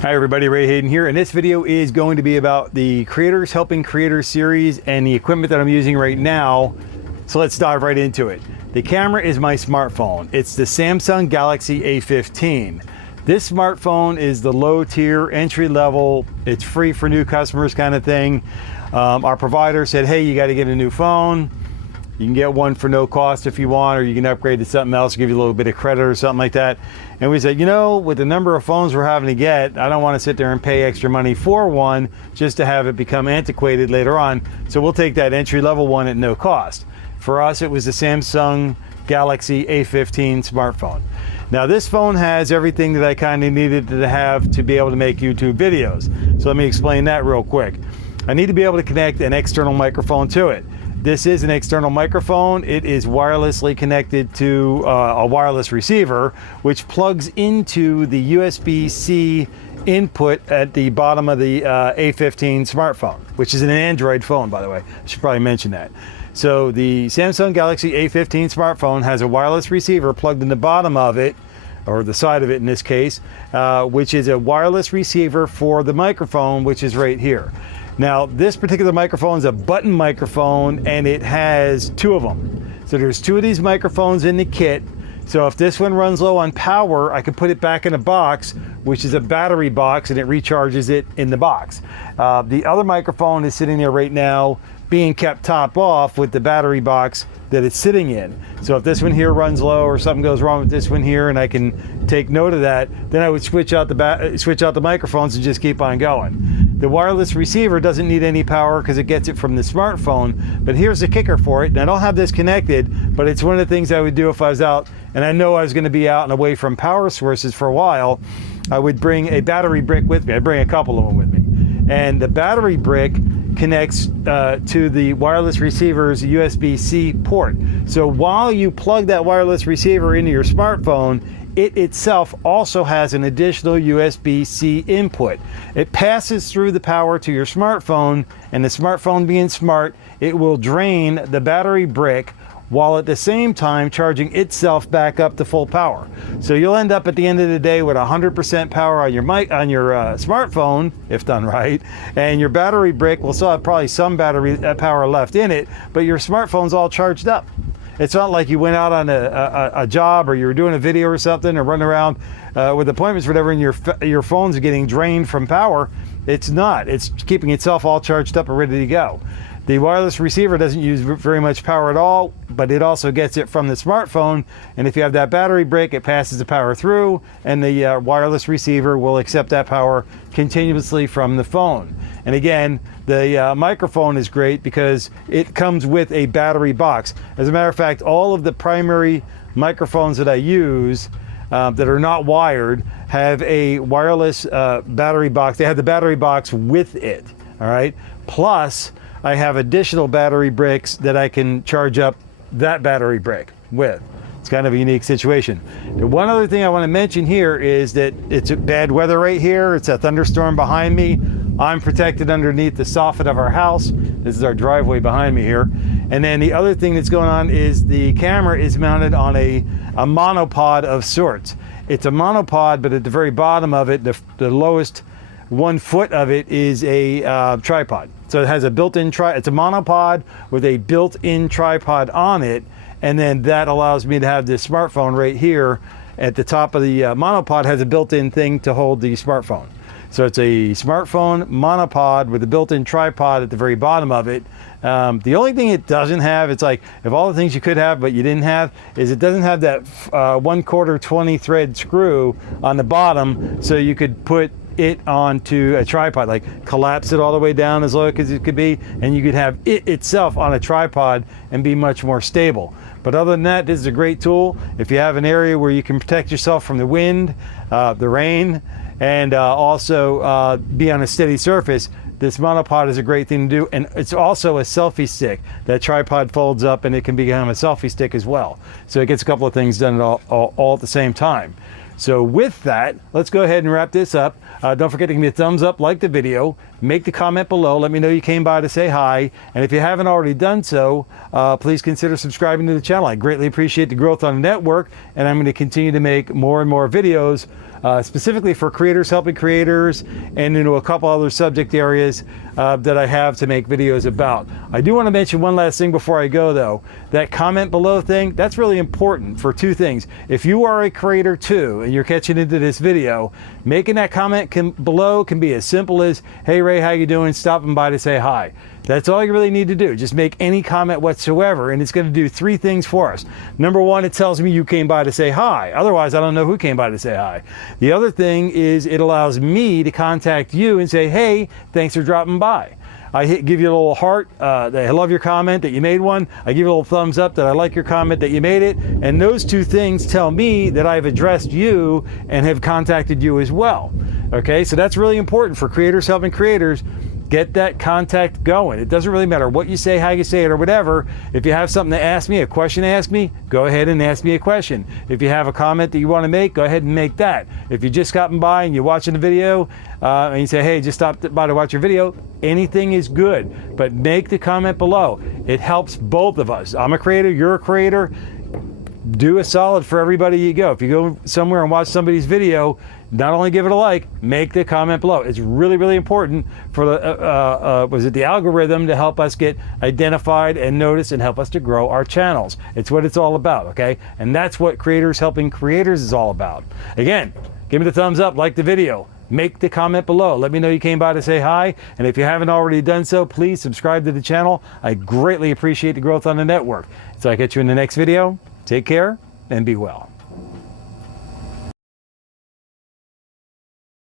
Hi everybody, Ray Hayden here, and this video is going to be about the Creators Helping Creators series and the equipment that I'm using right now. So let's dive right into it. The camera is my smartphone. It's the Samsung Galaxy A15. This smartphone is the low tier, entry level, it's free for new customers kind of thing. Our provider said, hey, you got to get a new phone. You can get one for no cost if you want, or you can upgrade to something else, give you a little bit of credit or something like that. And we said, you know, with the number of phones we're having to get, I don't want to sit there and pay extra money for one just to have it become antiquated later on. So we'll take that entry level one at no cost. For us, it was the Samsung Galaxy A15 smartphone. Now this phone has everything that I kind of needed to have to be able to make YouTube videos. So let me explain that real quick. I need to be able to connect an external microphone to it. This is an external microphone. It is wirelessly connected to a wireless receiver, which plugs into the USB-C input at the bottom of the A15 smartphone, which is an Android phone, by the way. I should probably mention that. So the Samsung Galaxy A15 smartphone has a wireless receiver plugged in the bottom of it, or the side of it in this case, which is a wireless receiver for the microphone, which is right here. Now, this particular microphone is a button microphone, and it has two of them. So there's two of these microphones in the kit. So if this one runs low on power, I can put it back in a box, which is a battery box, and it recharges it in the box. The other microphone is sitting there right now, being kept top off with the battery box that it's sitting in. So if this one here runs low or something goes wrong with this one here, and I can take note of that, then I would switch out the microphones and just keep on going. The wireless receiver doesn't need any power because it gets it from the smartphone, but here's the kicker for it. And I don't have this connected, but it's one of the things I would do if I was out and I know I was going to be out and away from power sources for a while. I would bring a battery brick with me. I'd bring a couple of them with me. And the battery brick connects to the wireless receiver's USB-C port. So while you plug that wireless receiver into your smartphone, it itself also has an additional USB-C input. It passes through the power to your smartphone, and the smartphone being smart, it will drain the battery brick while at the same time charging itself back up to full power. So you'll end up at the end of the day with 100% power on your smartphone, if done right, and your battery brick will still have probably some battery power left in it, but your smartphone's all charged up. It's not like you went out on a job, or you were doing a video or something, or running around with appointments or whatever, and your phone's getting drained from power. It's not. It's keeping itself all charged up and ready to go. The wireless receiver doesn't use very much power at all, but it also gets it from the smartphone. And if you have that battery brick, it passes the power through, and the wireless receiver will accept that power continuously from the phone. And again, the microphone is great because it comes with a battery box. As a matter of fact, all of the primary microphones that I use that are not wired have a wireless battery box. They have the battery box with it, all right? Plus, I have additional battery bricks that I can charge up that battery brick with. It's kind of a unique situation. The one other thing I want to mention here is that it's bad weather right here. It's a thunderstorm behind me. I'm protected underneath the soffit of our house. This is our driveway behind me here. And then the other thing that's going on is the camera is mounted on a monopod of sorts. It's a monopod, but at the very bottom of it, the lowest 1 foot of it is a tripod. So it has a built-in it's a monopod with a built-in tripod on it, and then that allows me to have this smartphone right here at the top of the monopod. Has a built-in thing to hold the smartphone. So it's a smartphone monopod with a built-in tripod at the very bottom of it. The only thing it doesn't have, it's like if all the things you could have but you didn't have, is it doesn't have that 1/4 20 thread screw on the bottom, so you could put it onto a tripod, like collapse it all the way down as low as it could be, and you could have it itself on a tripod and be much more stable. But other than that, this is a great tool. If you have an area where you can protect yourself from the wind, the rain, and also be on a steady surface, this monopod is a great thing to do. And it's also a selfie stick. That tripod folds up and it can become a selfie stick as well. So it gets a couple of things done all at the same time. So with that, let's go ahead and wrap this up. Don't forget to give me a thumbs up, like the video. make the comment below. Let me know you came by to say hi. And if you haven't already done so, please consider subscribing to the channel. I greatly appreciate the growth on the network, and I'm going to continue to make more and more videos specifically for creators helping creators, and into a couple other subject areas that I have to make videos about. I do want to mention one last thing before I go though. That comment below thing, that's really important for two things. If you are a creator too and you're catching into this video, making that comment below can be as simple as, hey Ray, how you doing? Stopping by to say hi. That's all you really need to do. Just make any comment whatsoever, and it's going to do three things for us. Number one, it tells me you came by to say hi. Otherwise, I don't know who came by to say hi. The other thing is it allows me to contact you and say, hey, thanks for dropping by. I give you a little heart that I love your comment, that you made one. I give you a little thumbs up that I like your comment, that you made it. And those two things tell me that I've addressed you and have contacted you as well. Okay, so that's really important for creators helping creators. Get that contact going. It doesn't really matter what you say, how you say it, or whatever. If you have something to ask me, a question to ask me, go ahead and ask me a question. If you have a comment that you want to make, go ahead and make that. If you just gotten by and you're watching the video and you say, hey, just stopped by to watch your video, anything is good, but make the comment below. It helps both of us. I'm a creator, you're a creator. Do a solid for everybody you go. If you go somewhere and watch somebody's video, not only give it a like, make the comment below. It's really, really important for the algorithm to help us get identified and noticed and help us to grow our channels. It's what it's all about, okay? And that's what creators helping creators is all about. Again, give me the thumbs up, like the video, make the comment below. Let me know you came by to say hi. And if you haven't already done so, please subscribe to the channel. I greatly appreciate the growth on the network. So I catch you in the next video. Take care and be well.